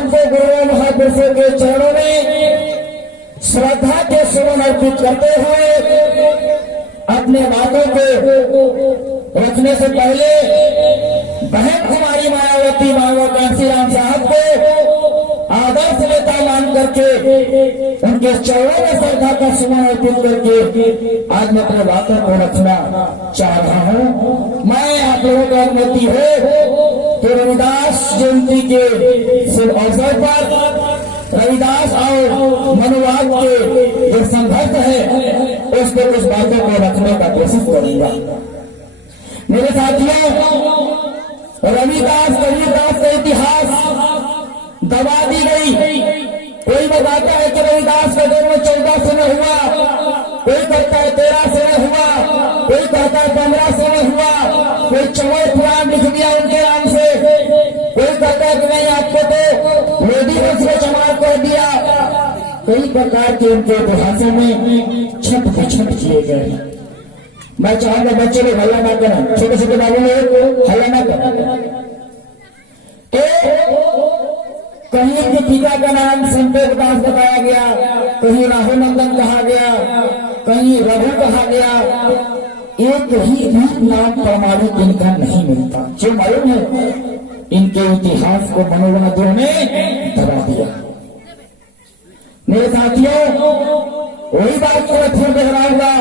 संतों गुरुओं महापुरुषों के चरणों में श्रद्धा के सुमन अर्पित करते हुए अपने बातों को रखने से पहले बहन कुमारी मायावती बाबा कांसीराम साहब को आदर्श नेता मान करके उनके चरणों में श्रद्धा का सुमन अर्पित करके आज मैं अपने बातों को रखना चाह रहा हूं। मैं आप लोगों का अनुमति हो तो रविदास जयंती के शुभ अवसर पर रविदास और मनुवाद के जो संघर्ष है उसके कुछ बातों को रखने का कोशिश करूंगा। मेरे साथियों, रविदास कबीरदास का इतिहास दबा दी गई। कोई बताता है कि रविदास का जन्म 1400 में हुआ, कोई कहता है 1300 में हुआ, कोई कहता है 1500 में हुआ, कोई चौड़ पुराण लिख दिया उनके नाम से, कोई कहता है कि नहीं आपको तो वेदी वंश में चमार कर दिया। कई प्रकार के उनके इतिहासों में छठ विछट किए गए। मैं चाहूंगा बच्चे लोग हल्ला ना करें, छोटे छोटे बाबू लोग हल्ला ना करें। कहीं दीपिका का नाम संतोष दास बताया गया, कहीं राहुल नंदन कहा गया, कहीं रघु कहा गया। एक ही भी नाम प्रमाणित इनका नहीं मिलता। जो मालूम है इनके इतिहास को मनोवादियों ने दबा दिया। मेरे साथियों, वही बात को फिर दोहराऊंगा।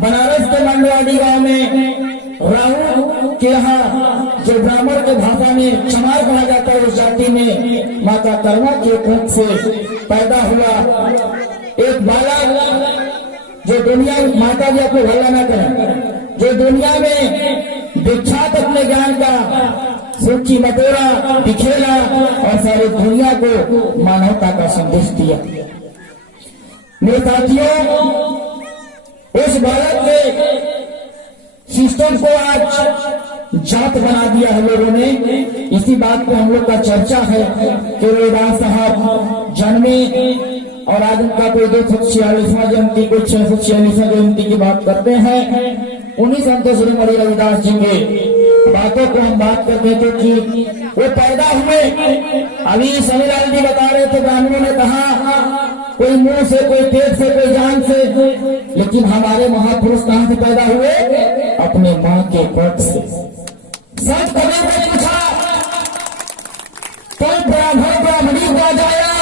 बनारस के मंडवाड़ी गांव में राहु के यहाँ जो ब्राह्मण के भाषा में चमार कहा जाता है, उस जाति में माता कर्मा के कोख से पैदा हुआ एक बालक जो दुनिया माता जी आपको हल्ला न करें, जो दुनिया में विख्यात अपने ज्ञान का सूखी मटोरा बिखेरा और सारी दुनिया को मानवता का संदेश दिया। मेरे साथियों, उस बालक के सिस्टम को आज जात बना दिया है लोगों ने। इसी बात पे हम लोग का चर्चा है कि रविदास साहब जन्मे और आज उनका कोई 246वां जयंती, कोई 646वां जयंती की बात करते हैं। उन्हीं संत श्री मणि रविदास जी के बातों को हम बात करते थे कि वो पैदा हुए। अभी समीलाल जी बता रहे थे, ब्राह्मणों ने कहा कोई मुंह से, कोई पेट से, कोई जान से, लेकिन हमारे महापुरुष कहां से पैदा हुए? अपने मां के पेट से। संत कबीर ने पूछा तो ब्राह्मण ब्राह्मणी का जाया,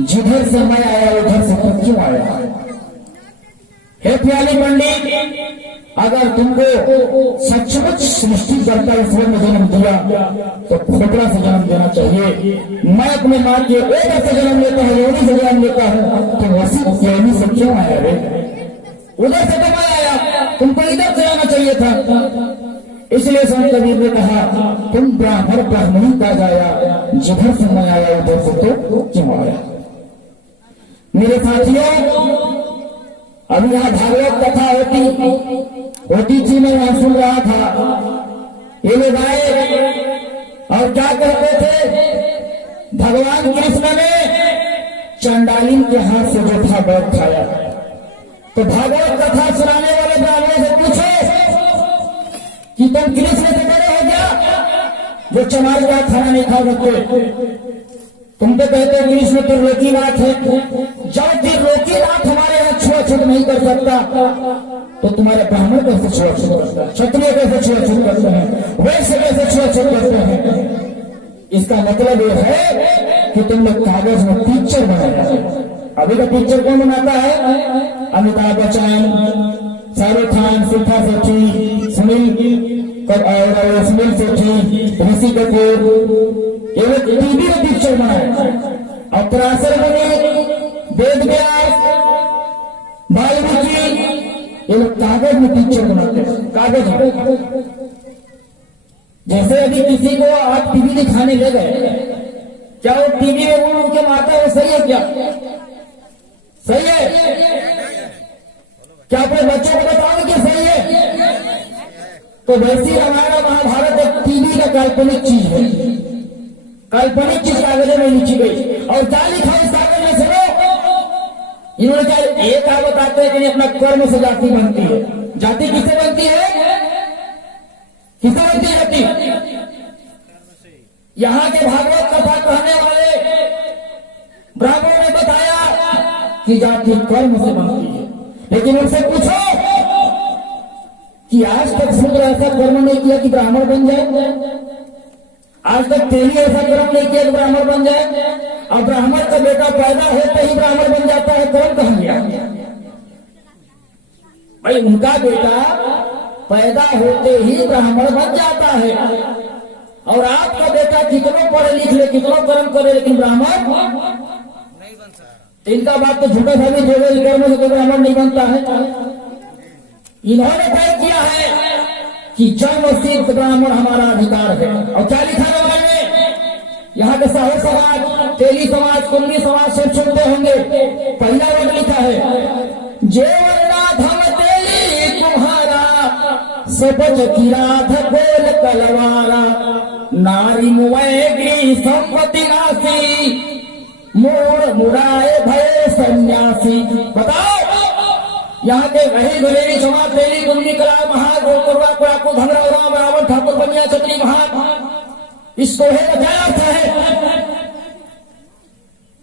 जिधर से मैं आया उधर से तू क्यों आया? हे प्याली पंडित, अगर तुमको सचमुच सृष्टि करता ईश्वर ने जन्म दिया तो खोपड़ा से जन्म देना चाहिए। मैं अपने मां के ओर से जन्म लेता हूँ, योनि से जन्म लेता हूँ, तो वैसी योनि से क्यों आया रे? उधर से तो मैं आया, तुमको इधर से आना चाहिए था। इसलिए संत कबीर ने कहा तुम ब्राह्मण ब्राह्मणी का जाया, जिधर से मैं आया उधर से तो क्यों आया? मेरे साथियों, अभी यहाँ भागवत कथा होती थी, मैं वहां सुन रहा था। ये लोग आए और क्या कहते थे? भगवान कृष्ण ने चंडालिन के हाथ से जो था बैठ खाया। तो भागवत कथा सुनाने वाले ब्राह्मणों से पूछो कि तुम कृष्ण से बड़े हो गया जो चमार का खाना नहीं खा सकते? तुम तो कहते हो कृष्ण त्रिलोकी नाथ है। जब त्रिलोकी नाथ हमारे यहाँ छुआछूत नहीं कर सकता तो तुम्हारे ब्राह्मण कैसे छुआछूत करता है? क्षत्रिय कैसे छुआछूत करते हैं? वैश्य कैसे छुआछूत करते हैं? इसका मतलब ये है कि तुम लोग कागज में पिक्चर बनाया है। अभी का पिक्चर कौन बनाता है? अमिताभ बच्चन, शाहरुख खान, शिल्पा शेट्टी, सुनील शेट्टी, ऋषि कपूर, ये लोग टीवी में पिक्चर बनाए। और पराशर बने, वेद व्यास, वाल्मीकि, ये लोग कागज में पिक्चर बनाते हैं। कागज में जैसे अभी किसी को आप टीवी दिखाने ले गए, क्या वो टीवी में वो उनके माता है सही है? क्या सही है? क्या अपने बच्चों को बताओगे कि सही है? तो वैसी रामायण महाभारत एक टीवी का काल्पनिक चीज है। काल्पनिक चीज कागज में लिखी गई और क्या लिखा इस कागज में? सुनो, इन्होंने क्या एक बताते हैं कि अपना कर्म से जाति बनती है। जाति किससे बनती है? किससे बनती है जाति? यहाँ के भागवत कथा कहने वाले कि जाति कर्म से बनती है। लेकिन उनसे पूछो कि आज तक शूद्र ऐसा कर्म नहीं किया कि ब्राह्मण बन जाए, आज तक तेली ऐसा कर्म नहीं किया कि ब्राह्मण बन जाए, और ब्राह्मण का बेटा पैदा होते ही ब्राह्मण बन जाता है, कौन कहा गया? भाई उनका बेटा पैदा होते ही ब्राह्मण बन जाता है, और आपका बेटा कितनों पढ़े लिख ले, कितनों कर्म करे, लेकिन ब्राह्मण नहीं बन सकता। इनका बात तो झूठा साबित हो गया, कर्म से तो ब्राह्मण नहीं बनता है। इन्होंने तय किया है कि जन्म सिद्ध ब्राह्मण हमारा अधिकार है। और क्या लिखा है मोबाइल में? यहाँ के साहू समाज, तेली समाज, कुंडी समाज से सुनते होंगे, पहला वर्ग लिखा है, जे वर्णाधम तेली तुम्हारा सपच किराध बोल कलवारा, नारी मुएगी संपत्ति नासी, मोर मुराए भय सन्यासी। बताओ, यहाँ के वही गुरेरी समाज, तेली, कुंडी, कला, महार, गोरवा, कुड़ाकू, धमरा, उराव, रावण, ठाकुर, बनिया, छतरी, महार, इसको है क्या अर्थ है?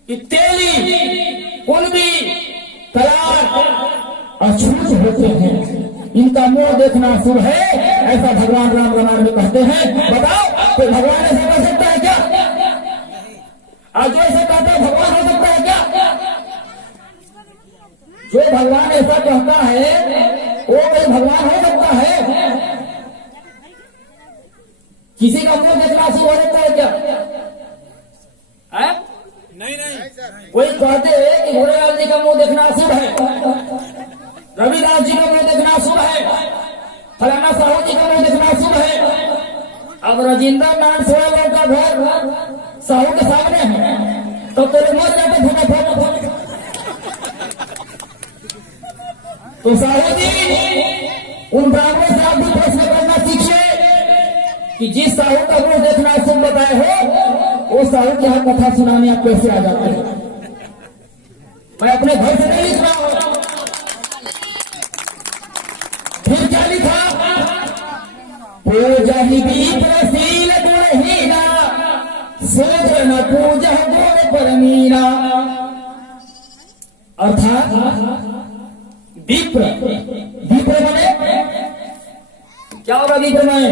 कि तेली, कुंडी, कला अछूत होते हैं, इनका मुंह देखना शुभ है, ऐसा भगवान राम रामायण में कहते हैं। बताओ, तो भगवान ऐसा कर सकता है क्या? आज जो ऐसा कहता है भगवान हो सकता है क्या? जो भगवान ऐसा कहता है वो कोई भगवान हो सकता है? किसी का मुंह देखना शुभ हो सकता है क्या? है? नहीं नहीं। कोई कहते हैं कि भोलेलाल जी का मुंह देखना शुभ है, रविदास जी का मुंह देखना शुभ है, फलाना साहू जी का मुंह देखना शुभ है। अब राजेंद्र नारायण सोयाल का घर साहू के सामने है, तो तेरे मर जाते फटाफट। तो साहू जी, उन ब्राह्मणों से आप भी प्रश्न करना सीखिए कि जिस साहू का मुंह देखना शुभ बताए हो, वो साहू के यहाँ कथा सुनाने आप कैसे आ जाते हैं? मैं अपने घर से नहीं लिख रहा हूं। फिर क्या लिखा? पूजा ही विप्रशील गुणहीना, शूद्र न पूजा गुण परमीना। अर्थात विप्र, विप्र माने क्या होगा? विप्र माने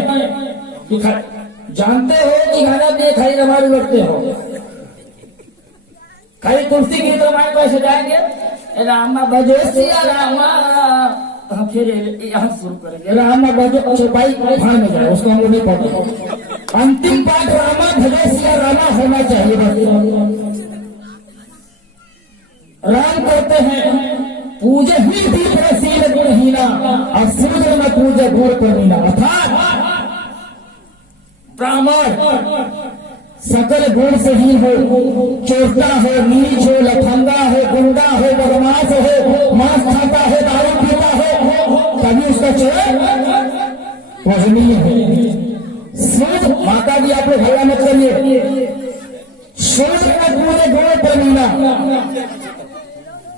जानते हो कि खाना पिए खाली रामायण लड़ते हो, खाली तुलसी की रामायण को सजाएंगे, रामा भजो सिया रामा, फिर यहाँ शुरू करेंगे रामा भजो, चौपाई भाड़ में जाए, उसको हम लोग नहीं पढ़ते। अंतिम पाठ रामा भजो सिया रामा होना चाहिए। राम कहते हैं पूजे ही विप्रशील गुणहीना, और शूद्र न पूजे गुण परमीना। अर्थात ब्राह्मण सकल गुण से ही हो, चोरता हो, नीच हो, लफंगा हो, गुंडा हो, बदमाश हो, मांस खाता हो, दारू पीता हो, तभी उसका चरण पूजनीय है। शूद्र, माता जी आप लोग हल्ला मत करिए, शूद्र न पूजे गुण परमीना।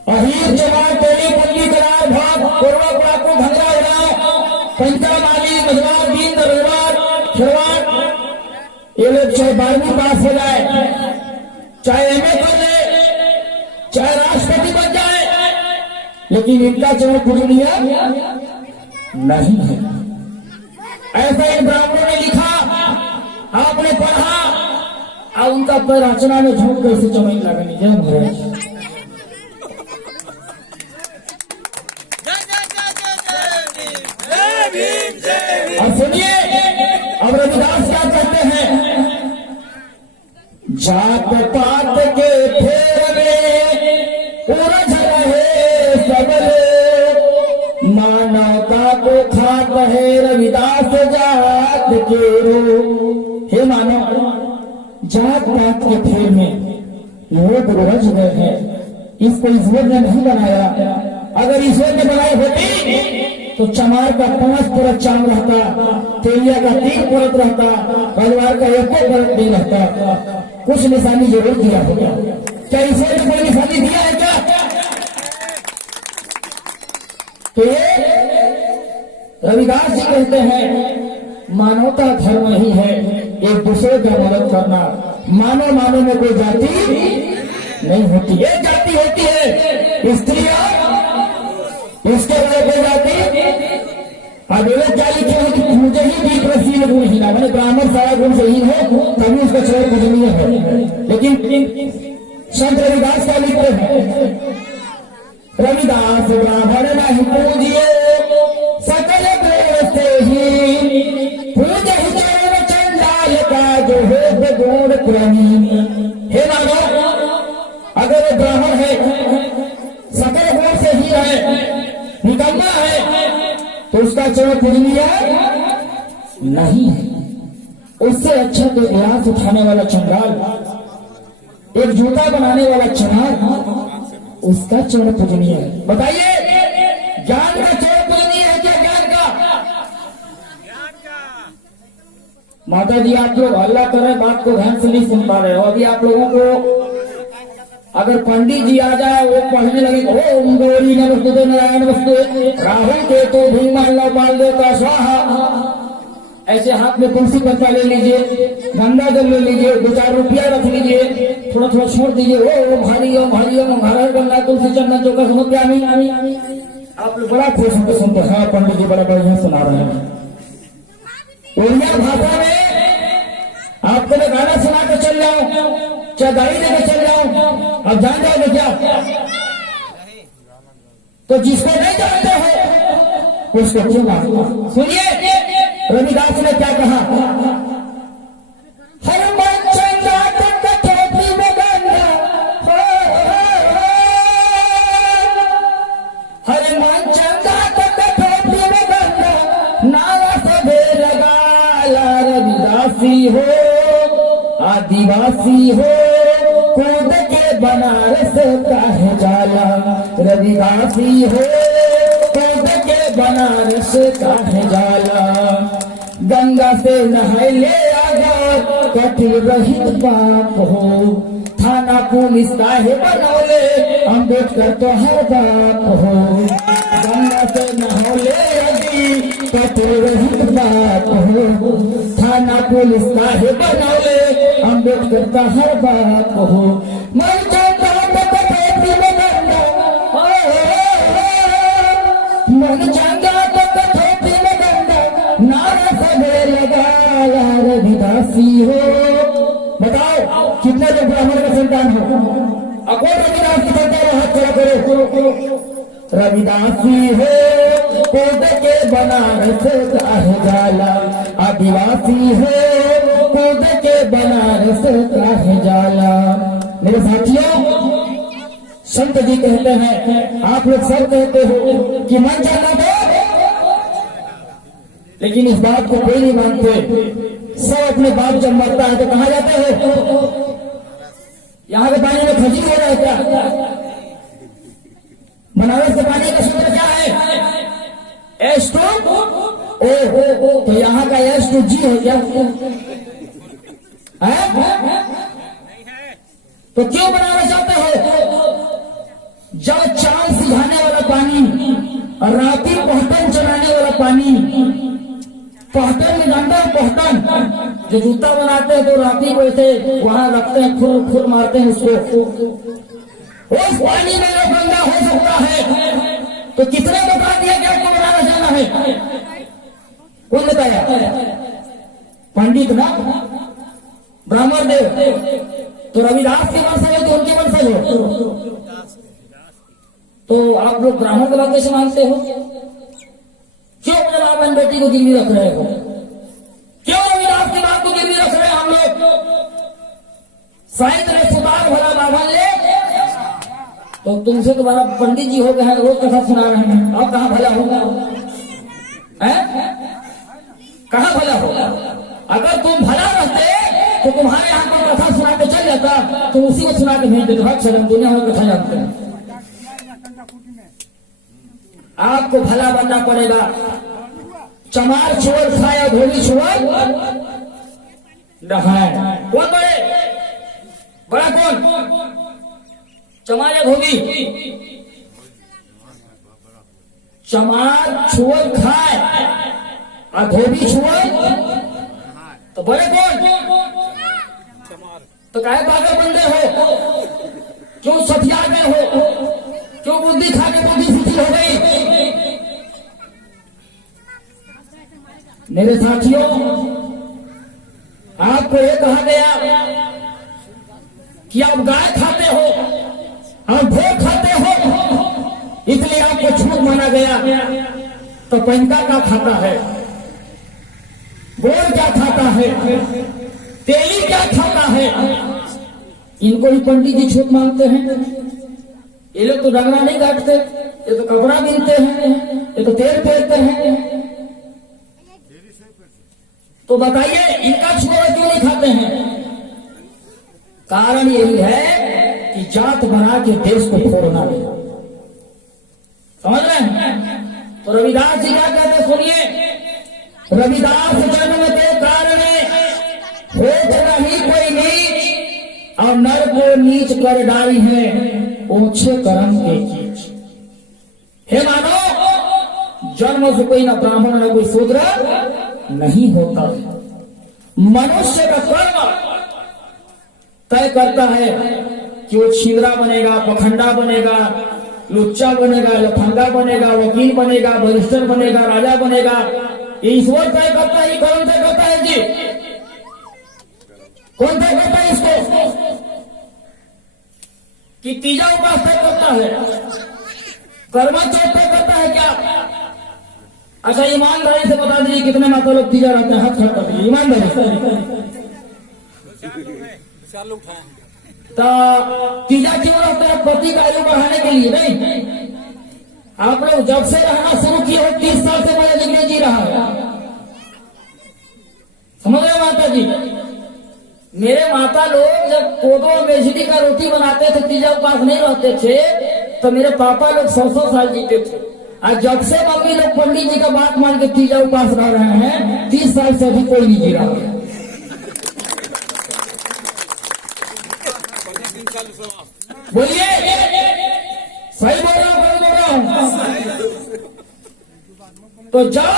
अहीर, जवान, तेली, कुंडी, करार, भाग, कोरवा, कुड़ाकू, भंगरा, उड़ाव, पंचा, माली, मझवार, दीन, दरबार, खिरवाड़, ये लोग चाहे 12वीं पास हो जाए, चाहे एमए कर ले, चाहे राष्ट्रपति बन जाए, लेकिन इनका चरण पूजनीय नहीं है। ऐसा इन ब्राह्मणों ने लिखा, आपने पढ़ा, और उनका पैर रचना में झोंक कैसे चमक लगनी। जय महाराज। और सुनिए, अब रविदास क्या कहते हैं? जात पात के फेर में उलझ रहे सब लोग, मानवता को खात है रविदास जात के रो। हे मानव, जात पात के फेर में लोग उलझ गए हैं, इसको ईश्वर ने नहीं बनाया। अगर ईश्वर ने बनाई होती तो चमार का 5 परत चांद रहता, तेलिया का 3 परत रहता, परिवार का 1 परत नहीं रहता, कुछ निशानी जरूर दिया होगा। क्या ईश्वर ने कोई निशानी दिया है क्या? तो ये रविदास जी कहते हैं मानवता धर्म ही है, एक दूसरे का मदद करना। मानव मानव में कोई जाति नहीं होती। एक जाति होती है स्त्री और उसके बाद कोई जाति अब एक जाति क्या है कि मुझे ही भी प्रसीन गुण ही ना, मैंने ब्राह्मण सारा गुण सही हो तभी उसका चरण पूजनीय है। लेकिन संत रविदास क्या लिखते हैं, रविदास ब्राह्मण नहीं पूजिए सकल गुण से ही, पूज चरण चंडाल का जो है गुण क्रमी। हे मानो अगर वो ब्राह्मण है सकल गुण से ही है, निकम्मा है, तो उसका चरण पूजनीय नहीं है। उससे अच्छा तो ग्लास उठाने वाला चंडाल, एक जूता बनाने वाला चमार, उसका चरण पूजनीय है। बताइए ज्ञान का चरण पूजनीय है क्या? ज्ञान का माता जी आप लोग हल्ला कर रहे, बात को ध्यान से नहीं सुन पा रहे हो। अभी आप लोगों को अगर पंडित जी आ जाए वो पढ़ने लगे ओम गौरी नमस्ते नारायण नमस्ते राहु केतु भीमा पाल देवता स्वाहा, ऐसे हाथ में तुलसी पत्ता ले लीजिए, गंगा जल ले लीजिए, 2-4 रुपया रख लीजिए, थोड़ा थोड़ा छोड़ दीजिए, ओम हरि ओम हर हर गंगा तुलसी चंदन चौका समझ। आप लोग बड़ा खुश होकर सुनते हैं, पंडित जी बड़ा बढ़िया सुना रहे हैं। उड़िया भाषा में आपको मैं गाना सुना के चल जाऊं, चाहे गाड़ी लेके चल जाऊं, अब जान जाओगे क्या? तो जिसको नहीं जानते हो उसको क्यों मारना? सुनिए रविदास ने क्या कहा, हर मन चंगा कठोती में गंगा, हर मन चंगा कठोती में गंगा, नारा सभे लगाया रविदासी हो आदिवासी हो, कूद के बनारस काहे जाला, रविदासी हो कूद के बनारस काहे जाला, गंगा से नहाय ले आगर कठिन रहित पाप हो, थाना पुलिस काहे बनौले अम्बेडकर तो हर बाप हो, गंगा से नहौले अभी कठिन रहित पाप हो, थाना पुलिस काहे बनौले अम्बेडकर तो हर बाप हो, मन चाहता कठोती में गंगा, मन चाहता कठोती में गंगा, नारा सभे लगाया रविदासी हो। बताओ कितना लोग ब्राह्मण का संतान हो, अब कौन रविदास की संतान हो? हाथ खड़ा करो। रविदासी हो कूद के बनारस काहे जाला, आदिवासी हो कूद के बनारस काहे जाला। मेरे साथियों संत जी कहते हैं, आप लोग सब कहते हो कि मन जाना दो, लेकिन इस बात को कोई नहीं मानते। सब अपने बाप जब मरता है तो कहा जाते हो यहाँ के पानी में खजीर हो रहा है क्या? बनारस के पानी का सूत्र क्या है? H2O। तो यहाँ का H2G हो क्या? तो क्यों बनाना चाहते हो? जब चांद सिझाने वाला पानी और राती पहटन चलाने वाला पानी, पहटन में जानते हो? पहटन जो जूता बनाते हैं तो राती को ऐसे वहां रखते हैं, खुर मारते हैं उसको, उस पानी में जो गंगा हो सकता है तो कितने बता दिया कि आपको बनाना जाना है? कौन बताया? पंडित ना, ब्राह्मण देव। तो रविदास की वंशज हो तो उनके वंशज हो, तो आप लोग ब्राह्मण की बात कैसे मानते हो? क्यों अपने मां बहन बेटी को गिरवी रख रहे हो? क्यों रविदास की बात को गिरवी रख रहे हैं हम लोग? साहित्य ने सुधार भला बाभन ले, तो तुमसे तुम्हारा पंडित जी हो गए हैं, रोज कथा सुना रहे हैं, अब कहाँ भला होगा? कहाँ भला होगा? अगर तुम भला रहते तो तुम्हारे यहाँ पर कथा सुना के चल जाता, तो उसी को सुना के भेज देते। भाग शर्म, दुनिया में कथा जानते हैं। आपको भला बनना पड़ेगा। चमार चोर खाया धोबी चोर नहाए। कौन बड़ा कौन? चमार या धोबी? चमार चोर खाए और धोबी चोर, तो बड़े कौन? तो काहे पागल बंदे हो? मेरे साथियों, आपको ये कहा गया कि आप गाय खाते हो, आप भोग खाते हो, इसलिए आपको छूट माना गया। तो पंका क्या खाता है, गोड़ क्या खाता है, तेली क्या खाता है, इनको ही पंडित जी छूट मांगते हैं। ये लोग तो डंगरा नहीं काटते, ये तो कपड़ा बीनते हैं, ये तो तेल फेरते हैं। तो बताइए इनका छुआ क्यों नहीं खाते हैं? कारण यही है कि जात बना के देश को फोड़ना है। समझ रहे हैं? तो रविदास जी क्या कहते सुनिए, रविदास जन्म के कारण होठ नहीं कोई नीच, और नर को नीच कर डाली है ओछे कर्म के चीज। हे मानो, जन्म से कोई न ब्राह्मण न कोई शूद्र नहीं होता। मनुष्य का कर्म तय करता है कि वो छिंदरा बनेगा, पखंडा बनेगा, लुच्चा बनेगा, लफंगा बनेगा, वकील बनेगा, बैरिस्टर बनेगा, राजा बनेगा। ये ईश्वर तय करता है, कर्म तय करता है जी। कौन तय करता है इसको? कि तीजा उपास तय करता है, कर्मा चौथ तय करता है क्या? अच्छा ईमानदारी से बता दीजिए कितने माता लोग तीजा रहते हैं, हाथ खड़ा कर दीजिए ईमानदारी से। तो तीजा क्यों रहता है? पति का आयु बढ़ाने के लिए नहीं। आप लोग जब से रहना शुरू किए हो 30 साल से मेरे जिंदगी जी रहा है, समझ रहे माता जी? मेरे माता लोग जब कोदो मेजड़ी का रोटी बनाते थे, तीजा उपास नहीं रहते थे, तो मेरे पापा लोग 100 साल जीते थे। और जब से मम्मी लोग पंडित जी का बात मान के तीजा उपास रह रहे हैं, 30 साल से अभी कोई नहीं जी रहा है। बोलिए, सही बोल रहा हूं? तो जब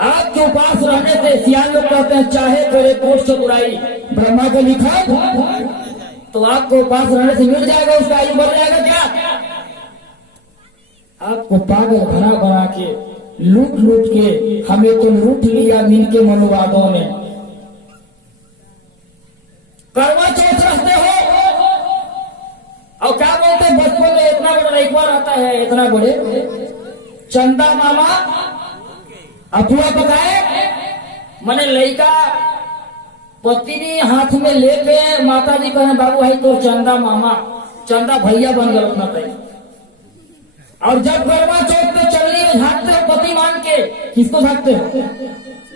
आपके उपास रहने से सियान लोग कहते हैं चाहे करे कोट से बुराई ब्रह्मा को लिखा, तो आपको उपास रहने से मिल जाएगा, उसका आयु बढ़ जाएगा क्या? आपको पागल भरा बना के लूट लूट के हमें तो लूट लिया मिलके मनुवादों ने। करवा चौथ रखते हो और क्या बोलते हैं, बचपन में इतना बड़ा लड़का रहता है, इतना बड़े चंदा मामा अफुआ पकाए, मैंने लड़का पत्नी हाथ में लेके माता जी कहे बाबू भाई तो चंदा मामा, चंदा भैया बन गया उतना पहले। और जब करवा चौथ में चलनी में झाँकते हो पति मान के, किसको झाँकते हो?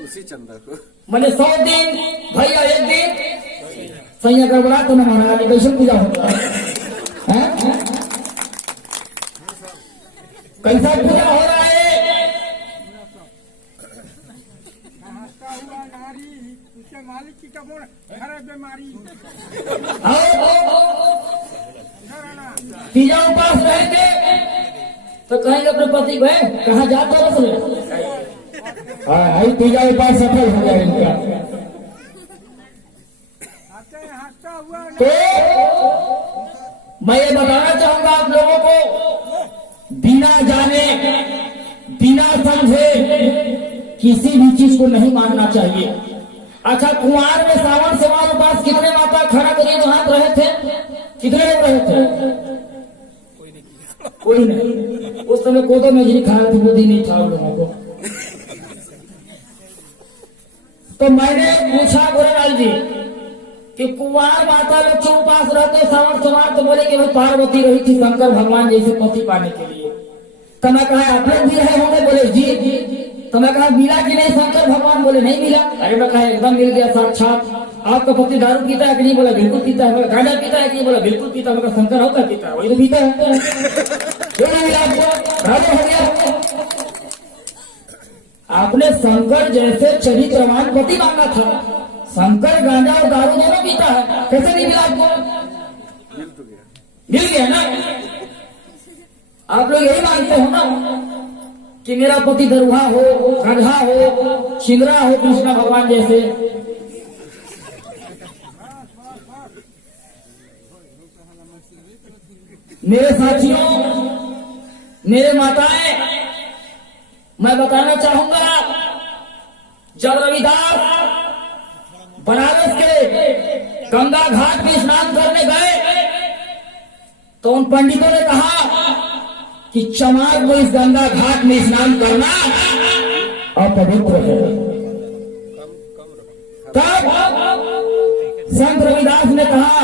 उसी चंदा को। मैंने 100 दिन भैया 1 दिन सैया गड़बड़ा तो न महाराज कैसे पूजा होता है? कैसा पूजा हो रहा है? मालिक की कबूर बीमारी तीजा उपास रहेंगे तो कहेंगे अपने पति भाई कहाँ जाता है उसने, तीजा उपास सफल हो गया इनका। तो मैं ये बताना चाहूंगा आप लोगों को, बिना जाने बिना समझे किसी भी चीज को नहीं मानना चाहिए। अच्छा कुंवार में सावन समाज उपास कितने माता खड़ा करिए जो हाथ रहे थे, कितने लोग रहे थे? कोई नहीं। उस समय कोदो में जी खाया था, बुद्धि नहीं था उन लोगों को। तो मैंने पूछा गोरेलाल जी कि कुंवार माता लोग क्यों उपास रहते सावन समाज? तो बोले कि भाई पार्वती रही थी शंकर भगवान जैसे पति पाने के लिए। तो मैं कहा आप लोग भी रहे होंगे? बोले जी। तो मैं कहा मिला कि नहीं शंकर भगवान? बोले नहीं मिला। अरे मैं कहा एकदम मिल गया साक्षात। आपका पति दारू पीता है कि नहीं? बोला बिल्कुल पीता है। बोला गांजा पीता है कि नहीं? बोला बिल्कुल पीता है। शंकर होता पीता है? वही तो पीता है। क्यों नहीं मिला आपको? राजा हो गया। आपने शंकर जैसे चरित्रवान पति मांगा था। शंकर गांजा और दारू दोनों पीता है, कैसे नहीं मिला आपको? मिल गया ना। आप लोग यही मानते हो ना कि मेरा पति दरुहा हो, गधा हो, छिंदरा हो, कृष्ण भगवान जैसे। मेरे साथियों, मेरे माताएं, मैं बताना चाहूंगा जब रविदास बनारस के गंगा घाट में स्नान करने गए तो उन पंडितों ने कहा कि चमार को इस गंगा घाट में स्नान करना अपवित्र है। तब संत रविदास ने कहा,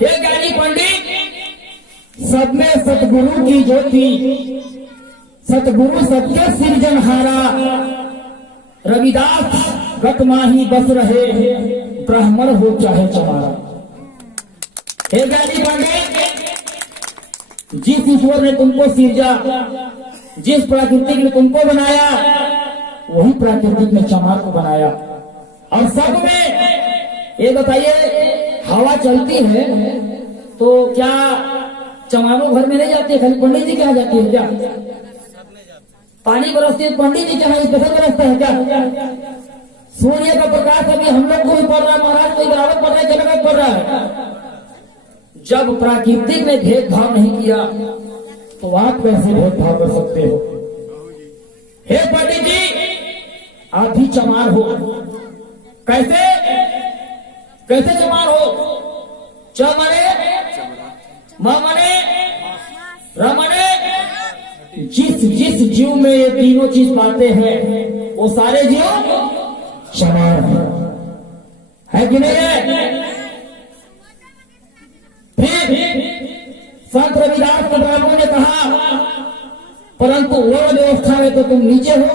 हे ज्ञानी पंडित, सब में सतगुरु की ज्योति, सतगुरु सबके सृजनहारा, रविदास गत माही बस रहे, ब्राह्मण हो चाहे चमारा। हे ज्ञानी पंडित, जिस ईश्वर ने तुमको सृजा, जिस प्राकृतिक ने तुमको बनाया, वही प्राकृतिक ने चमार को बनाया। और सब में ये बताइए, हवा चलती है तो क्या चमारों घर में नहीं जाती है, खाली पंडित जी के यहाँ जाती है क्या? पानी बरसती है पंडित जी के यहाँ कैसे बरसता है क्या? सूर्य का प्रकाश अभी हम लोग को भी पड़ रहा है, महाराज को बराबर पड़ रहा है, जगह पड़ रहा है। जब प्राकृतिक ने भेदभाव नहीं किया तो आप कैसे भेदभाव कर सकते हो? हे पंडित जी, आप भी चमार हो। कैसे कैसे चमार हो? च मने, म मने, र मने, जिस जिस जीव में ये तीनों चीज पाते हैं वो सारे जीव चमार है कि नहीं है? फिर संत रविदास के ब्राह्मणों ने कहा, परंतु वर्ण व्यवस्था में तो तुम नीचे हो,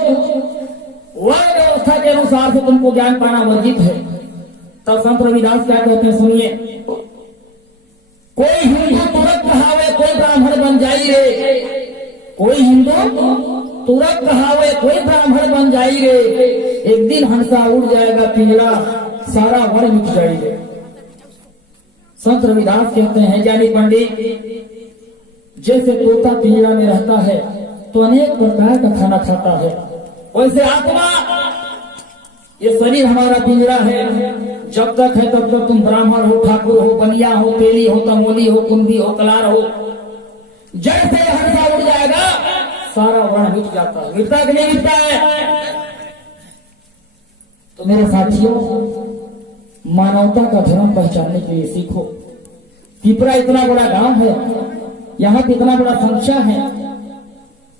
वर्ण व्यवस्था के अनुसार से तुमको ज्ञान पाना वर्जित है। तब संत रविदास क्या कहते हैं, सुनिए। कोई हिंदू तुरंत कहावे कोई ब्राह्मण बन जाई रे, कोई हिंदू तुरंत कहावे कोई ब्राह्मण बन जाई रे, एक दिन हंसा उड़ जाएगा पिंजरा, सारा वर्ण मिट जाई रे। संत रविदास कहते हैं, ज्ञानी पंडित, जैसे तोता पिंजरा में रहता है तो अनेक प्रकार का खाना खाता है, वैसे आत्मा, ये शरीर हमारा पिंजरा है, जब तक है तब तक तुम ब्राह्मण हो, ठाकुर हो, बनिया हो, तेली हो, तमोली हो, कुंभी हो, कलार हो। जैसे हंसा उड़ जाएगा सारा वर्ण मिट जाता है। मिटता है कि नहीं मिटता है? तो मेरे साथियों, मानवता का धर्म पहचानने के लिए सीखो। पिपरा इतना बड़ा गांव है, यहाँ कितना बड़ा संख्या है,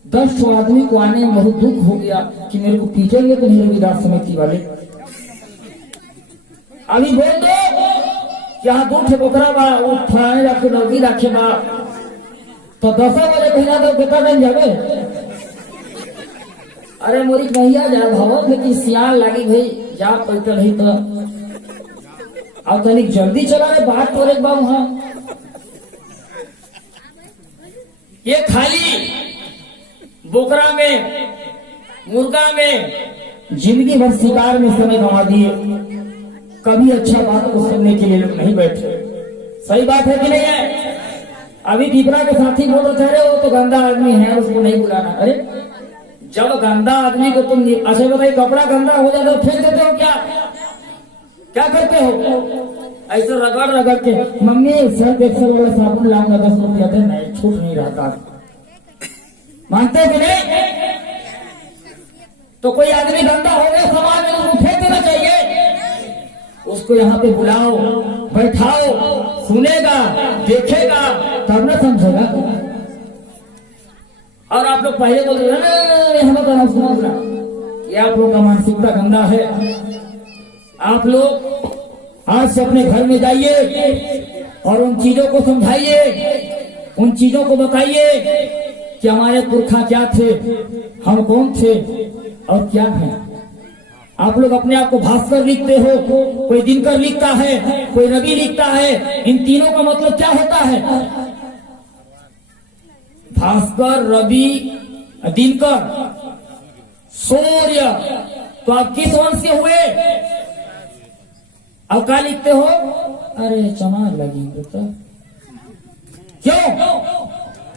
10 आदमी को आने में बहुत दुख हो गया कि मेरे को पीटेंगे तो नहीं रविदास समिति वाले। अभी बोल दो यहाँ 2 बोकरा बा उठाने रखे डॉगी रखे बा तो 10 वाले कहना तो बेटा नहीं जावे। अरे मोरी कहिया जा भवन में कि सियाल लागी भाई जा पैदल ही तो अब तनिक जल्दी चला रे, बात तो एक बार वहां ये खाली बोकरा में, मुर्गा में जिंदगी भर शिकार में समय गंवा दिए, कभी अच्छा बात को सुनने के लिए लोग नहीं बैठे। सही बात है कि नहीं है? अभी पिपरा के साथी बोल रहे थे, वो तो गंदा आदमी है, उसको नहीं बुलाना। अरे जब गंदा आदमी को तुम, अच्छा बताइए, कपड़ा गंदा हो जाता है फेंक देते हो क्या? क्या करते हो? ऐसे रगड़ रगड़ के, मम्मी सर्फ एक्सल वाला साबुन लाऊंगा 10 रुपया दे, नहीं छूट नहीं रहता। मानते कि नहीं? तो कोई आदमी गंदा हो गया समाज में, उसको फेंक देना चाहिए। उसको यहाँ पे बुलाओ, बैठाओ, सुनेगा, देखेगा, तब ना समझेगा। और आप लोग पहले बोलते ये आप लोग का मानसिकता गंदा है। आप लोग आज से अपने घर में जाइए और उन चीजों को समझाइए, उन चीजों को बताइए कि हमारे पुरखा क्या थे, हम कौन थे और क्या हैं। आप लोग अपने आप को भास्कर लिखते हो, कोई दिनकर लिखता है, कोई रवि लिखता है। इन तीनों का मतलब क्या होता है? भास्कर, रवि, दिनकर, सूर्य। तो आप किस वंश के हुए? अब क्या लिखते हो? अरे चमार लगी बेटा। क्यों?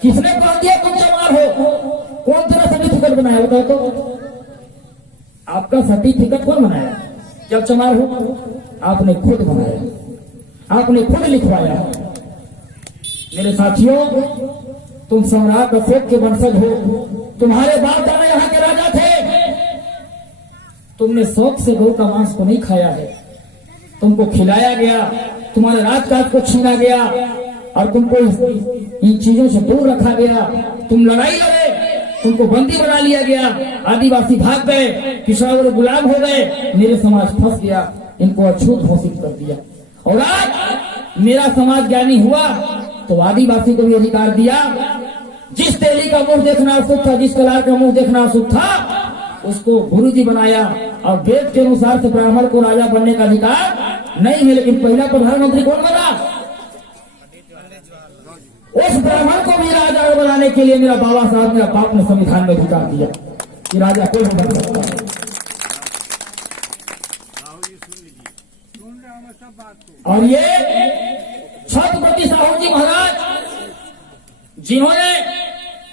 किसने कह दिया तुम चमार हो? कौन तेरा सर्टिफिकेट बनाया बताओ तो? आपका सर्टिफिकेट कौन बनाया जब चमार हो? आपने खुद बनाया, आपने खुद लिखवाया। मेरे साथियों, तुम सम्राट अशोक के वंशज हो, तुम्हारे बाप दादा यहाँ के राजा थे। तुमने शौक से गौ का मांस को नहीं खाया है, तुमको खिलाया गया, तुम्हारे रात रात को छीना गया और तुमको इन चीजों से दूर रखा गया। तुम लड़ाई लड़े, तुमको बंदी बना लिया गया, आदिवासी भाग गए, पिछड़ा गुलाम हो गए, मेरे समाज फंस गया, इनको अछूत घोषित कर दिया। और आज मेरा समाज ज्ञानी हुआ तो आदिवासी को भी अधिकार दिया। जिस तेली का मुंह देखना अशुभ था, जिस कलार का मुंह देखना अशुभ था, उसको गुरुजी बनाया। और वेद के अनुसार से ब्राह्मण को राजा बनने का अधिकार नहीं है, लेकिन पहला प्रधानमंत्री कौन बना? उस ब्राह्मण को भी राजा बनाने के लिए मेरा बाबा साहब, मेरा बाप ने संविधान में अधिकार दिया कि राजा कोई भी बन सकता है। और ये छत्रपति साहू जी महाराज जिन्होंने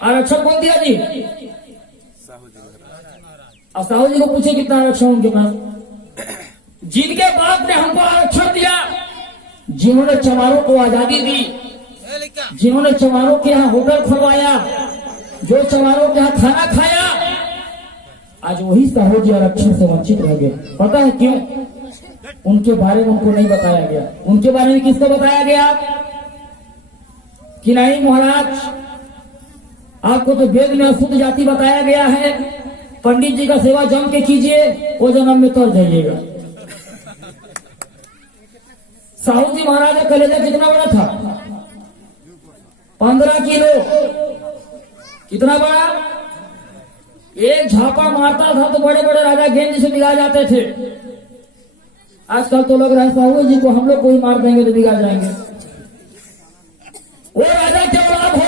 आरक्षण कौन दिया जी? और साहू जी को पूछे कितना आरक्षण उनके पास? जिनके बाप ने हमको आरक्षण दिया, जिन्होंने चमारों को आजादी दी, जिन्होंने चमारों के यहाँ होटल खुलवाया, जो चमारों के यहाँ खाना खाया, आज वही साहू जी आरक्षण से वंचित रह गए। पता है क्यों? उनके बारे में उनको नहीं बताया गया। उनके बारे में किसको बताया गया कि नहीं महाराज, आपको तो वेद में अशुद्ध जाति बताया गया है, पंडित जी का सेवा जम के कीजिए, वो जन्म में तर जाइएगा। साहू जी महाराज का कलेजा कितना बड़ा था? 15 किलो। कितना बड़ा? एक झापा मारता था तो बड़े बड़े राजा गेंद से बिगाड़ जाते थे। आजकल तो लग रहा है साहू जी को हम लोग कोई मार देंगे तो बिगाड़ जाएंगे। वो राजा क्या औलाद हो?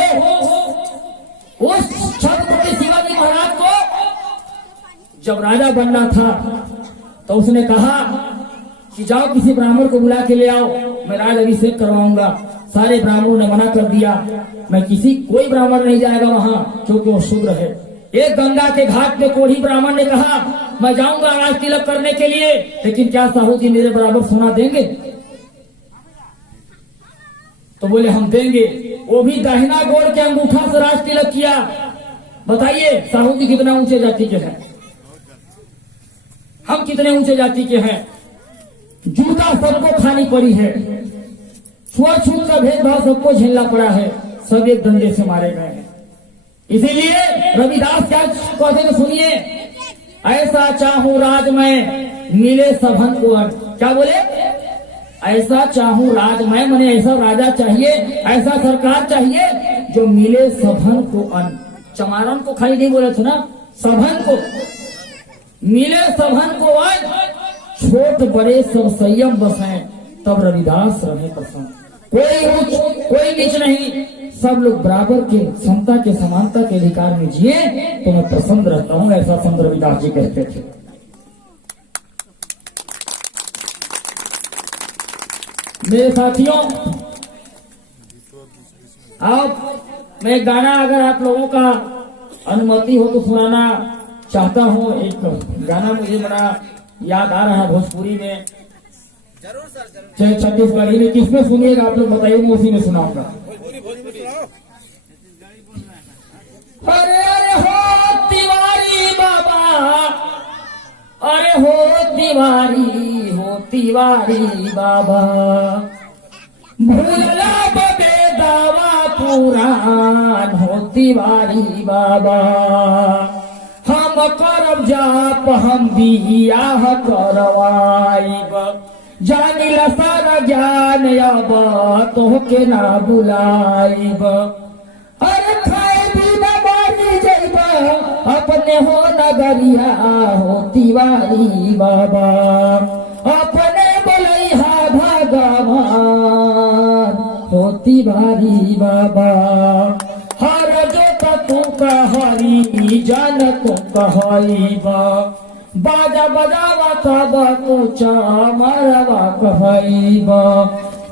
उस छत्रपति शिवाजी महाराज को जब राजा बनना था तो उसने कहा कि जाओ किसी ब्राह्मण को बुला के ले आओ, मैं राज अभिषेक करवाऊंगा। सारे ब्राह्मणों ने मना कर दिया, मैं कोई ब्राह्मण नहीं जाएगा वहां क्योंकि वो शूद्र है। एक गंगा के घाट पे कोढ़ी ब्राह्मण ने कहा मैं जाऊंगा राज तिलक करने के लिए, लेकिन क्या साहू जी मेरे बराबर सोना देंगे? तो बोले हम देंगे। वो भी दाहिना गोड़ के अंगूठा से राज तिलक किया। बताइए साहू जी कितना ऊंचे जाति के हैं, हम कितने ऊंचे जाति के हैं। जूता सबको खानी पड़ी है, छुआछूत का भेदभाव सबको झेलना पड़ा है, सब एक डंडे से मारे गए हैं। इसीलिए रविदास क्या कहते हैं सुनिए, ऐसा चाहूं राज में मिले सबन को अन्न। क्या बोले? ऐसा चाहूं राज में, मने ऐसा राजा चाहिए, ऐसा सरकार चाहिए जो मिले सबन को अन्न। चमारन को खाली नहीं बोले थे ना, सबन को मिले, सबन को अन्न। छोट बड़े सब संयम बसाएं, तब रविदास रहे प्रसन्न। कोई ऊंच कोई नीच नहीं, सब लोग बराबर के समता के समानता के अधिकार में जिए तो मैं प्रसन्न रहता हूं, ऐसा संत रविदास जी कहते थे। मेरे साथियों, अब मैं गाना अगर आप लोगों का अनुमति हो तो सुनाना चाहता हूं। एक गाना मुझे बड़ा याद आ रहा है भोजपुरी में, चाहे छत्तीसगढ़ी में, किसमें सुनिएगा आप लोग बताइए, मैं उसी में सुनाऊंगा। अरे अरे हो तिवारी बाबा, अरे हो तिवारी बाबा, भूलला बबे दावा पुराण हो तिवारी बाबा। हम करब जाप हम बियाह करवाइब, जानिला सारा ज्ञान अब तोहके ना बुलाइब। अरे खाए भी न बारी जइब अपने हो नगरिया हो तिवारी बाबा, अपने बोलैहा भगवान हो तिवारी बाबा। हर जो तू कहरी जन को कहइबा, बाजा बजावा तब कुछ मरवा कहइबा।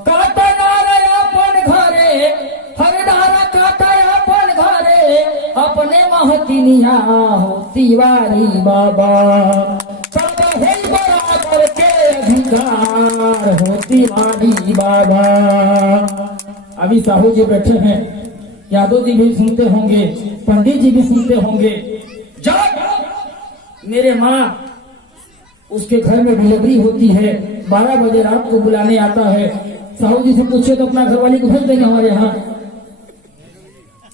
काटा नारे अपन घरे, हर डारा काटा अपन घरे, अपने महतिनिया हो तिवारी बाबा। सब है बराबर के अधिकार हो तिवारी बाबा। अभी साहू जी बैठे हैं, यादव जी भी सुनते होंगे, पंडित जी भी सुनते होंगे। जब मेरे माँ उसके घर में डिलीवरी होती है, 12 बजे रात को बुलाने आता है। साहू जी से पूछे तो अपना घरवाली को भेज देंगे हमारे यहाँ।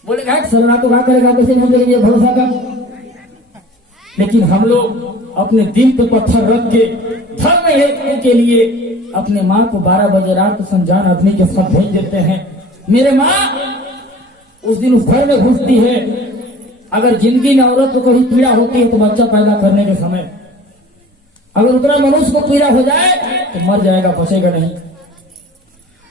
बोले घाट सरना तो क्या करेगा, कैसे भेज देंगे भरोसा का। लेकिन हम लोग अपने दिल पे पत्थर रख के धर्म हेतु के लिए अपने माँ को 12 बजे रात को संजान आदमी के साथ भेज देते हैं। मेरे माँ उस दिन उस घर में घुसती है। अगर जिंदगी में औरत को कभी पीड़ा होती है तो बच्चा पैदा करने के समय, अगर उतना मनुष्य को पीड़ा हो जाए तो मर जाएगा, बचेगा नहीं।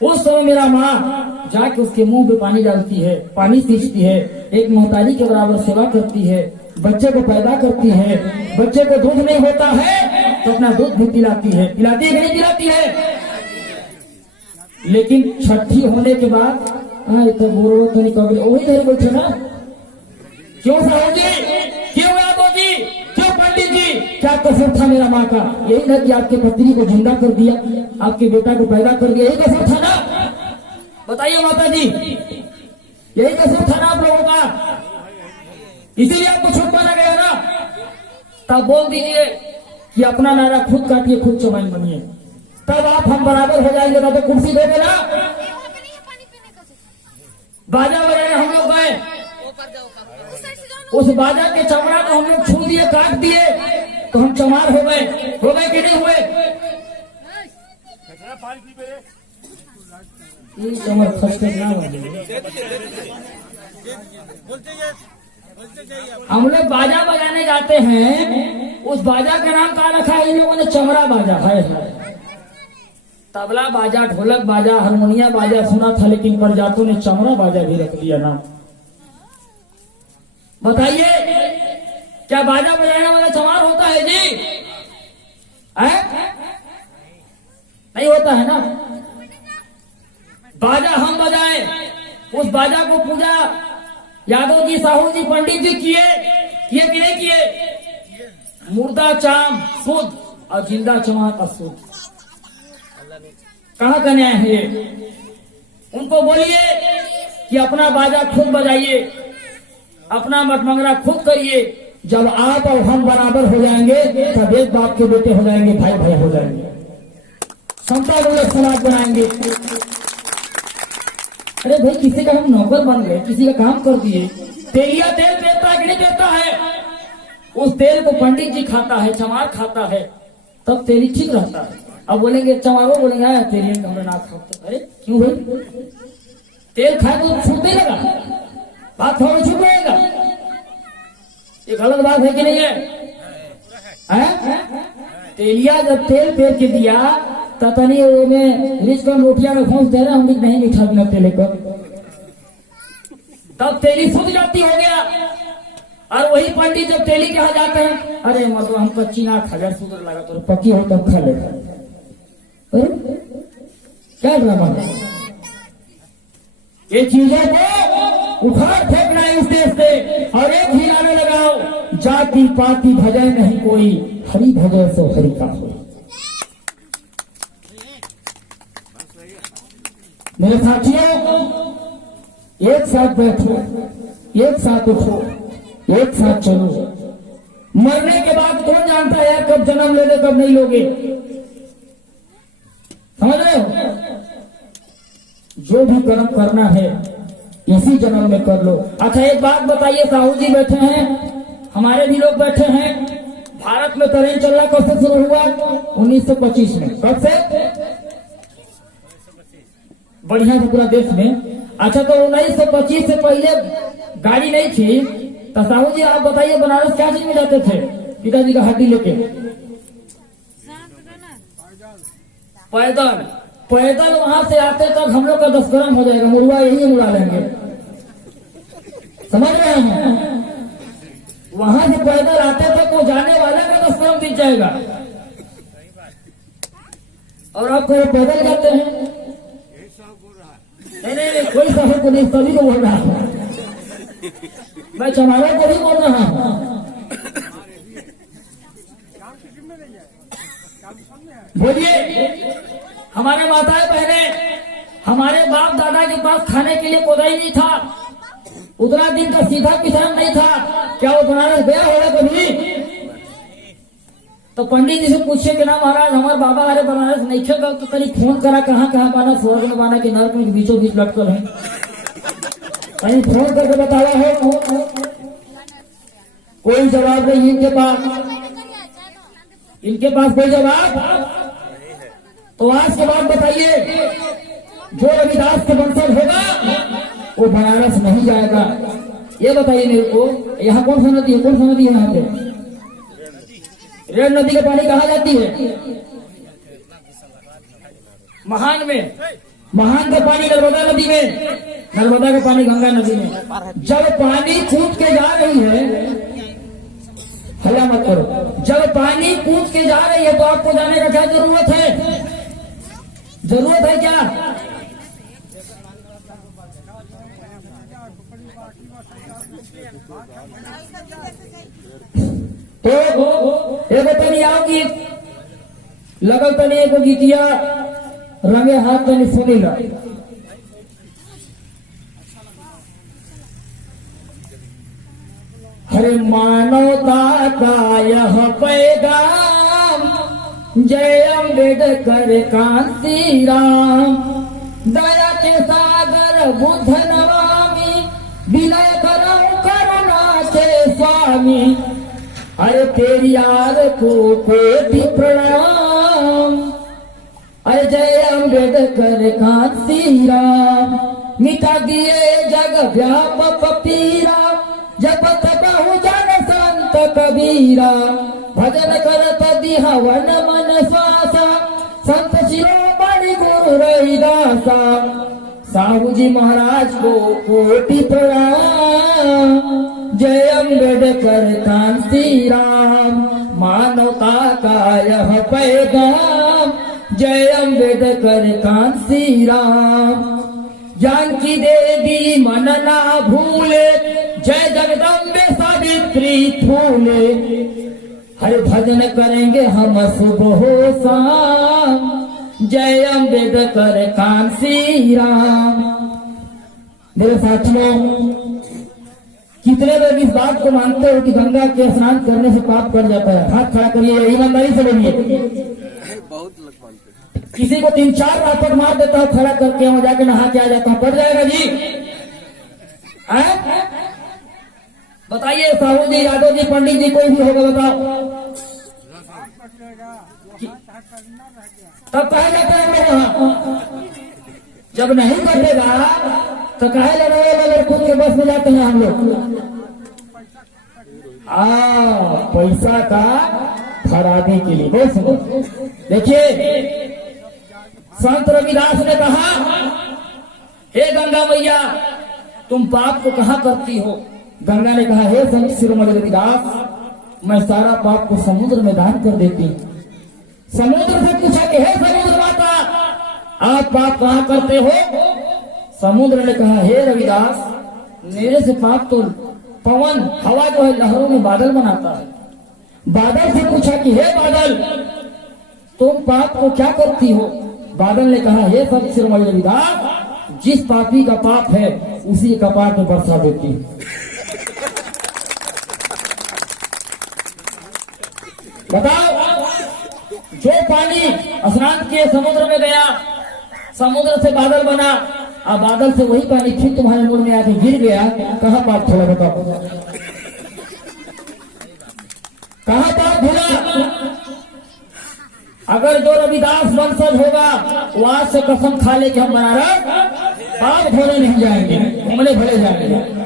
उस समय मेरा माँ जाके उसके मुंह पे पानी डालती है, पानी सींचती है, एक मोहतारी के बराबर सेवा करती है, बच्चे को पैदा करती है। बच्चे को दूध नहीं होता है तो अपना दूध भी पिलाती है। पिलाती है कि नहीं पिलाती है? लेकिन छठी होने के बाद तो बोलो तो नहीं कहोगे, वही नहीं बैठे ना। क्यों साहू जी, क्यों यादव जी, क्यों पंडित जी, क्या कसूर था मेरा माँ का? यही ना कि आपके पत्नी को जिंदा कर दिया, आपके बेटा को पैदा कर दिया, यही कसूर था ना? बताइए माता जी, यही कसूर था ना आप लोगों का? इसीलिए आपको छूट माना गया ना। तब बोल दीजिए कि अपना नारा खुद काटिए, खुद चौबाइन बनिए, तब आप हम बराबर हो जाएंगे। ना तो कुर्सी देंगे ना। बाजा बजाने हम लोग गए, उस बाजा के चमड़ा को हम लोग छू दिए, काट दिए, तो हम चमार हो गए कि नहीं हुए? ये चमर फंसते ना हम लोग बाजा बजाने जाते हैं, उस बाजा का नाम कहा रखा है इन लोगों ने? चमड़ा बाजा है। तबला बाजा, ढोलक बाजा, हारमोनिया बाजा सुना था, लेकिन प्रजातों ने चमड़ा बाजा भी रख लिया नाम। बताइए, क्या बाजा बजाने वाला चमार होता है जी? नहीं होता है ना। बाजा हम बजाए, उस बाजा को पूजा यादव जी, साहू जी, पंडित जी किए कि नहीं किए? मुर्दा चाम शुद्ध और जिंदा चमार अशुद्ध। कहाँ का न्याय है ये? उनको बोलिए कि अपना बाजा खुद बजाइए, अपना मटमंगरा खुद करिए। जब आप और हम बराबर हो जाएंगे तब एक बाप के बेटे हो जाएंगे, भाई भाई हो जाएंगे, समता मूलक समाज बनाएंगे। अरे भाई, किसी का हम नौकर बन गए, किसी का काम कर दिए। तेलिया तेल देता है कि नहीं देता है? उस तेल को पंडित जी खाता है, चमार खाता है, तब तेली ठीक रहता है। अब बोलेंगे चमारो, बोलेंगे आया तेल कमरे ना खाओ। अरे क्यों भाई? तेल खाए तो छूट नहीं लगा, बात थोड़ा छूट रहेगा। ये गलत बात है कि नहीं है? तेलिया जब तेल पेर के दिया ततनी में रिच कर रोटियां में खोस दे रहे, हम नहीं मीठा बिना तेल कर, तब तेली सूख जाती हो गया। और वही पंडित जब तेली के यहाँ जाते हैं, अरे मतलब हम कच्ची ना खा जाए, सुगर लगा तो पकी हो तब खा लेगा। क्या ड्रामा है? ये चीजों को उखाड़ फेंकना है इस देश से, और एक ही नारे लगाओ, जाति पाति भजय नहीं कोई, हरि भजय सो हरि का हो। मेरे साथियों, एक साथ बैठो, एक साथ उठो, एक साथ चलो। मरने के बाद कौन जानता है यार कब जन्म लोगे कब नहीं लोगे? समझ रहे हो? जो भी कर्म करना है इसी जन्म में कर लो। अच्छा एक बात बताइए, साहू जी बैठे हैं, हमारे भी लोग बैठे हैं। भारत में ट्रेन चलना कब से शुरू हुआ? 1925 में। कब से? बढ़िया से पूरा देश में। अच्छा तो 1925 से पहले गाड़ी नहीं थी, तो साहू जी आप बताइए बनारस क्या चीज में जाते थे पिताजी का हड्डी लेके? पैदल। पैदल वहां से आते तक हम लोग का 10 ग्राम हो जाएगा, मुर्गा यही मुड़ा लेंगे। समझ रहे हैं? वहां से पैदल आते तक वो जाने वाला का 10 ग्राम बीत जाएगा, और आप पैदल जाते हैं। नहीं, कोई साहब को नहीं, सभी को बोल रहा हूं मैं, चमारों को भी बोल रहा हूं। बोलिए, हमारे माताएं बहने, हमारे बाप दादा के पास खाने के लिए कोदाई नहीं था, उतना दिन का सीधा किसान नहीं था। क्या वो बनारस गया होगा कभी? तो पंडित जी से पूछे कि ना महाराज हमारे बाबा अरे बनारस नहीं खेगा तो कहीं फोन करा कहाँ कहाँ बाना स्वर्ग में बाना कि नरक में बीचों बीच लटकल है, कहीं फोन करके बताया है कोई जवाब नहीं इनके पास कोई जवाब। तो आज के बाद बताइए जो रविदास के वंशज होगा वो बनारस नहीं जाएगा। ये बताइए मेरे को, यहाँ कौन सा नदी है, कौन सा नदी है यहाँ पे? रेड नदी का पानी कहाँ जाती है? महान में। महान का पानी नर्मदा नदी में, नर्मदा का पानी गंगा नदी में। जब पानी कूद के जा रही है, हल्ला मत करो, जब पानी कूद के जा रही है तो आपको जाने का क्या जरूरत है? जरूरत है क्या? तो ये बतानी आओ कि लगल तनी एक गीतिया रंगे हाथ तनी सुनीला। हरे मानवता का यह पैगाम, जय अम्बेडकर कांति राम, दया के सागर बुद्ध नमामि, विनय करऊं करुणा के स्वामी, अरे पेरियार को कोटि प्रणाम, अरे जय अम्बेडकर कांति राम, मिटा दिए जग व्यापक पीरा, जपत बहुजन संत कबीरा, भजन करत दिहा वन मन श्वासा, संत शिरोमणि गुरु रविदासा, साहू जी महाराज को कोटि प्रणाम, जय अम्बेडकर कांति राम, मानवता का यह पैगाम, जय अम्बेडकर कांति राम, जानकी देवी मन ना भूले, जय जगदम्बे सावित्री फूले, हर भजन करेंगे हम सुबह शाम, जय अम्बेडकर कांति राम। मेरे साथियों, कितने लोग इस बात को मानते हो कि गंगा के स्नान करने से पाप कर जाता है? हाथ खड़ा करिए, ईमानदारी से बोलिए। बहुत लोग मानते हैं। किसी को 3-4 रापट मार देता है खड़ा करके, वहां जाके नहा के आ जाता है, पड़ जाएगा जी? बताइए साहू जी, यादव जी, पंडित जी, कोई भी होगा बताओ, तब कहे जाता है हम लोग वहां? जब नहीं कटेगा तो कहे लगे खुद के बस में जाते हैं हम लोग। पैसा का खराबी के लिए। बहुत सुनो, देखिए संत रविदास ने कहा, हे गंगा मैया तुम पाप को कहाँ करती हो? गंगा ने कहा, हे संत शिरोमणि रविदास, मैं सारा पाप को समुद्र में दान कर देती हूँ। समुद्र से पूछा कि हे समुद्र माता, आप पाप कहाँ करते हो? समुद्र ने कहा, हे रविदास, मेरे से पाप तो पवन हवा जो है लहरों में बादल बनाता है। बादल से पूछा कि हे बादल, तुम पाप को क्या करती हो? बादल ने कहा, हे संत शिरोमणि रविदास, जिस पापी का पाप है उसी कपार में बरसा देती हूँ। बताओ, जो पानी स्नान किए समुद्र में गया, समुद्र से बादल बना, अब बादल से वही पानी फिर तुम्हारे मुंह में आके गिर गया, कहाँ पाप थोड़ा बताओ, कहाँ पाप धुला? अगर जो रविदास वंशज होगा वो आज से कसम खा ले कि हम बनारस पाप धोने नहीं जाएंगे, घूमने भले जाएंगे।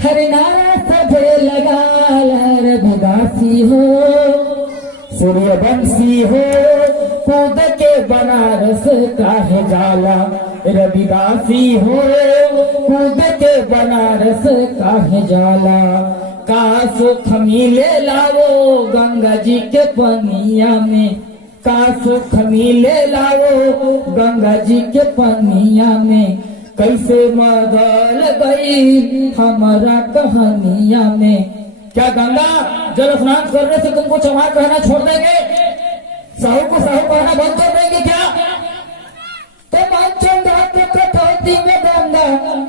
हरिनारा सभे लगा रविदासी हो, सूर्यवंशी हो, कूद के बनारस काहे जाला, रविदासी हो, कूद के बनारस काहे जाला, का सुख मिले लाओ गंगा जी के पनिया में, का सुख मिले लाओ गंगा जी के पनिया में, कैसे बदल गई हमारा कहानिया में। क्या गंगा जल स्नान करने से तुमको चमार कहना छोड़ देंगे? साहू को साहू कहना बंद कर देंगे क्या? तो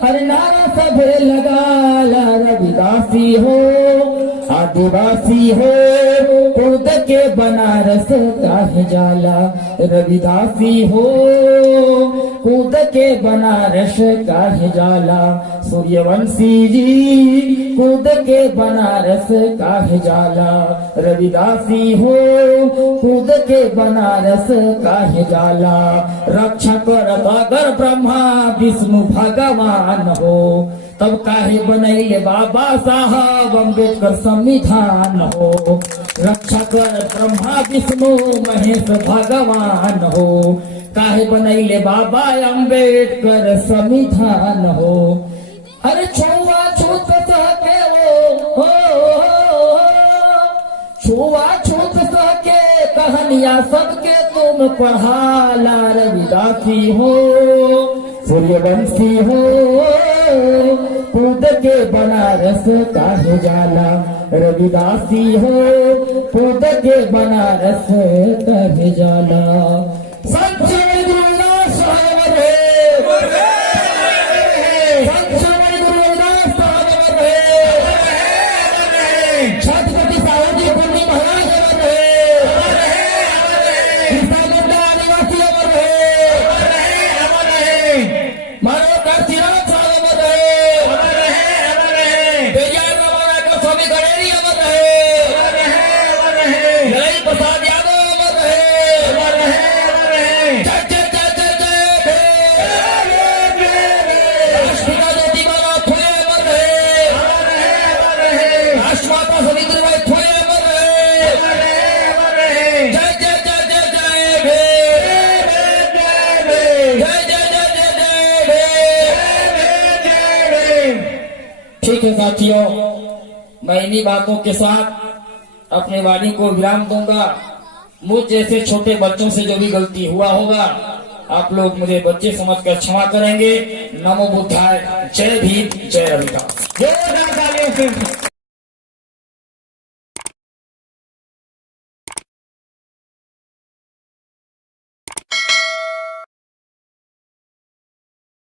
अरे नारा सभे लगाला रविदासी हो आदिवासी हो कूद के बनारस काहे जाला रविदासी हो कूद के बनारस काहे जाला सूर्यवंशी जी कूद के बनारस काहे जाला रविदासी हो कूद के बनारस काहे जाला रक्षा करत अगर ब्रह्मा विष्णु भगवान हो तब काहे बनैले बाबा साहब अम्बेडकर संविधान हो रक्षा कर ब्रह्मा विष्णु महेश भगवान हो काहे बनैले बाबा अम्बेडकर संविधान हो अरे छुआ छूत सके हो छुआ छूत सके कहानियां सबके तुम पढ़ाला रविदासी हो सूर्यवंशी हो कूद के बनारस काहे जाला रविदासी हो कूद के बनारस काहे जाला संत गुरु रविदास साहब रे संत गुरु रविदास साहब रे छत्रपति साहू जी पुण्य महाराज रे कृष्णा आदिवासी अमर रे मारो काशीराम साहब रे स्वामी गणेरी अमर रहे ललित प्रसाद यादव अमर रहे जय जय जय जय जय राष्ट्रपिता ज्योतिबा फुले अमर रहे राष्ट्रमाता सावित्रीबाई फुले अमर रहे जय जय जय जय जय जय जय जय जय। ठीक है साथियों, मैं इन्हीं बातों के साथ अपने वाणी को विराम दूंगा। मुझ जैसे छोटे बच्चों से जो भी गलती हुआ होगा आप लोग मुझे बच्चे समझकर क्षमा करेंगे। नमो बुद्धाय। जय भीम, जय रविदास।